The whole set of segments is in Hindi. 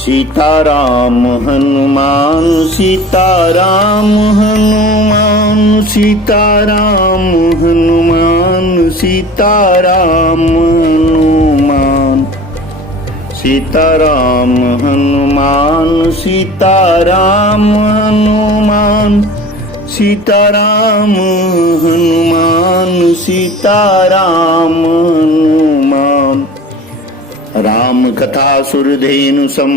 सीताराम हनुमान सीताराम हनुमान सीताराम हनुमान सीताराम हनुमान सीताराम हनुमान सीताराम हनुमान सीताराम हनुमान सीताराम हनुमान। राम कथा सुरधेनु सम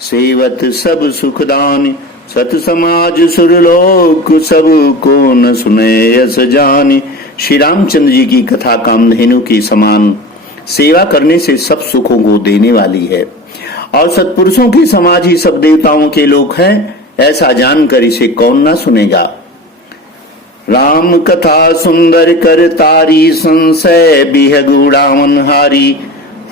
सेवत सब सुखदान सत समाज सुरलोक सब को न सुने यस जान। श्री रामचंद्र जी की कथा कामधेनु के समान सेवा करने से सब सुखों को देने वाली है और सत्पुरुषों की समाज ही सब देवताओं के लोक हैं, ऐसा जानकर इसे कौन ना सुनेगा। राम कथा सुंदर कर तारी संशय बिह गुड़ावन हारी।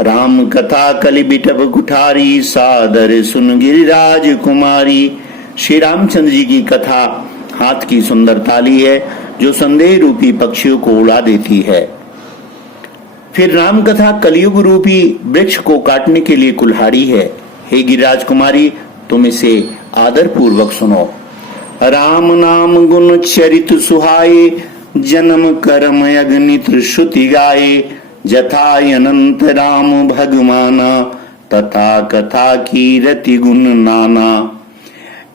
राम कथा कलि बिटप कुठारी सादर सुन गिरिराज कुमारी। श्री रामचंद्र जी की कथा हाथ की सुंदर ताली है जो संदेह रूपी पक्षियों को उड़ा देती है। फिर राम कथा कलयुग रूपी वृक्ष को काटने के लिए कुल्हाड़ी है। हे गिरिराज कुमारी, तुम इसे आदर पूर्वक सुनो। राम नाम गुण चरित सुहाए जन्म कर्म अग्नित श्रुति गाये। जथा अनंत राम भगवाना तथा कथा कीरति गुण नाना।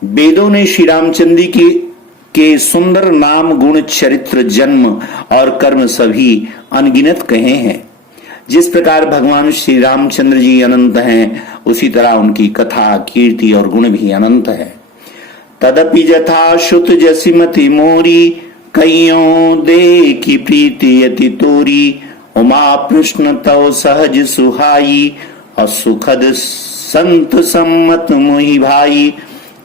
वेदों ने श्री रामचंद्र के सुंदर नाम गुण चरित्र जन्म और कर्म सभी अनगिनत कहे हैं। जिस प्रकार भगवान श्री रामचंद्र जी अनंत हैं, उसी तरह उनकी कथा कीर्ति और गुण भी अनंत है। तदपि जथा श्रुत जसिमति मोरी कईयों देखी प्रीति अति तोरी। उमा प्रश्न तव सहज सुहाई और सुखद संत सम्मत मोहि भाई।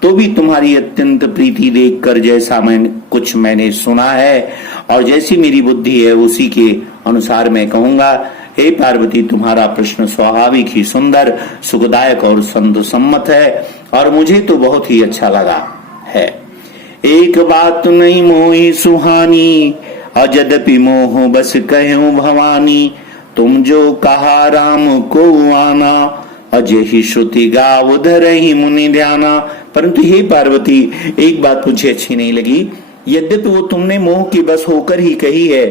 तो भी तुम्हारी अत्यंत प्रीति देखकर जैसा मैंने सुना है और जैसी मेरी बुद्धि है उसी के अनुसार मैं कहूंगा। हे पार्वती, तुम्हारा प्रश्न स्वाभाविक ही सुंदर सुखदायक और संत सम्मत है और मुझे तो बहुत ही अच्छा लगा है। एक बात नहीं मोहि सुहानी अजदपि मोह बस कहूं भवानी। तुम जो कहा राम को आना अजय ही श्रुति गाव धरहि मुनि ध्याना। परंतु हे पार्वती, एक बात मुझे अच्छी नहीं लगी। यद्यपि वो तुमने मोह की बस होकर ही कही है,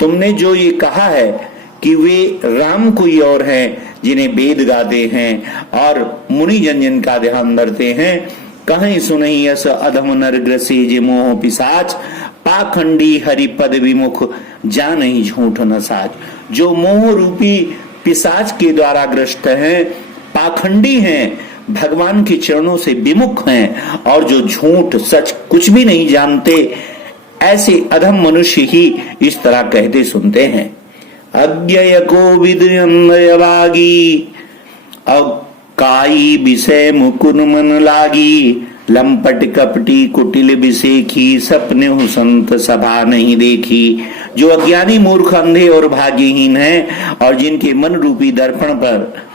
तुमने जो ये कहा है कि वे राम कोई और हैं जिन्हें वेद गाते हैं और मुनि जन जन का ध्यान धरते हैं। कहीं सुनहि यस अधम नर ग्रसे जे मोह पिसाच। पाखंडी हरिपद विमुख जानहि झूठ न साच। जो मोह रूपी पिशाच के द्वारा ग्रस्त हैं, पाखंडी हैं, भगवान के चरणों से विमुख हैं और जो झूठ सच कुछ भी नहीं जानते, ऐसे अधम मनुष्य ही इस तरह कहते सुनते हैं। अज्ञेय को विदयभागी अब काई विषय मुकुन मन लागी। लंपट कपटी कुटिल बिसेखी सपने हु संत सभा नहीं देखी। जो अज्ञानी मूर्ख अंधे और भाग्यहीन हैं और जिनके मन रूपी दर्पण पर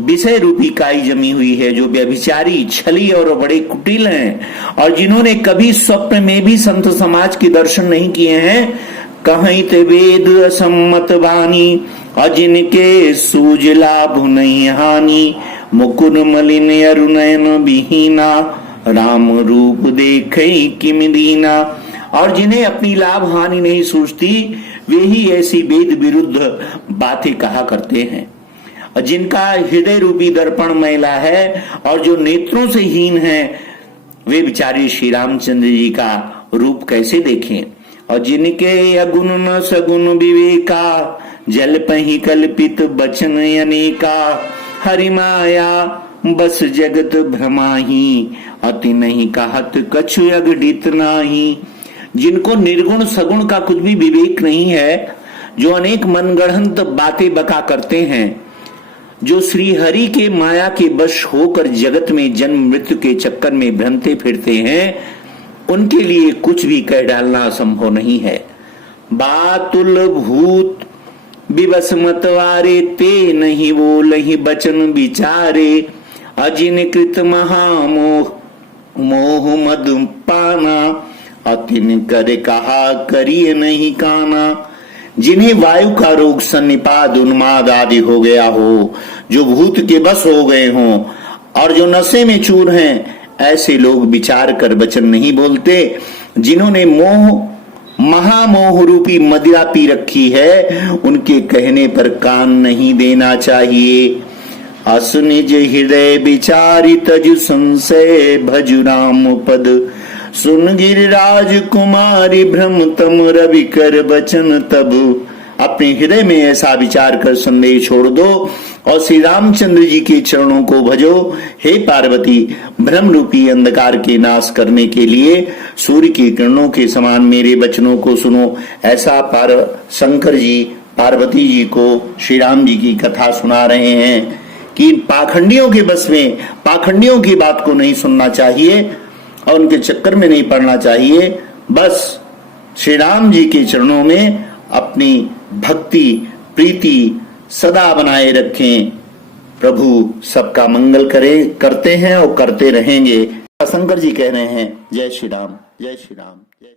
विषय रूपी काई जमी हुई है, जो व्यभिचारी छली और बड़े कुटिल हैं और जिन्होंने कभी स्वप्न में भी संत समाज के दर्शन नहीं किए हैं। कहीं ते वेद असम्मत वाणी और जिनके सूझ लाभ नहीं हानि। मुकुर मलिन अरुनयन विहीना राम रूप देखे किम दीना। और जिन्हें अपनी लाभ हानि नहीं सूझती, वे ही ऐसी वेद विरुद्ध बातें कहा करते हैं। जिनका हृदय रूपी दर्पण मैला है और जो नेत्रों से हीन है, वे बेचारे श्री रामचंद्र जी का रूप कैसे देखें। और जिनके अगुण न सगुण विवेका जल पही कल्पित बचन अनेका। हरि माया बस जगत भ्रमाही अति नहीं कहत कछु अगडित नाही। जिनको निर्गुण सगुण का कुछ भी विवेक नहीं है, जो अनेक मनगढ़ंत बातें बका करते हैं, जो श्री हरि के माया के वश होकर जगत में जन्म मृत्यु के चक्कर में भ्रमते फिरते हैं, उनके लिए कुछ भी कह डालना असंभव नहीं है। बातुल भूत विवश मतवारे ते नहीं बोलहि बचन विचारे। अजिन कृत महामोह मोह मद पाना अतिन करे कहा करिए नहीं काना। जिन्हें वायु का रोग सन्निपात उन्माद आदि हो गया हो, जो भूत के बस हो गए हों और जो नशे में चूर हैं, ऐसे लोग विचार कर वचन नहीं बोलते। जिन्होंने महामोह रूपी मदिरा पी रखी है, उनके कहने पर कान नहीं देना चाहिए। अस निज हृदय विचारि तज संशय भजु राम पद, सुन गिरिराज कुमारी भ्रम तम रवि कर बचन तब। अपने हृदय में ऐसा विचार कर संदेह छोड़ दो और श्री रामचंद्र जी के चरणों को भजो। हे पार्वती, भ्रम रूपी अंधकार के नाश करने के लिए सूर्य की किरणों के समान मेरे वचनों को सुनो। ऐसा शंकर जी पार्वती जी को श्री राम जी की कथा सुना रहे हैं कि पाखंडियों के बस में, पाखंडियों की बात को नहीं सुनना चाहिए और उनके चक्कर में नहीं पड़ना चाहिए। बस श्री राम जी के चरणों में अपनी भक्ति प्रीति सदा बनाए रखें। प्रभु सबका मंगल करते हैं और करते रहेंगे। शंकर जी कह रहे हैं, जय श्री राम, जय श्री राम, जय।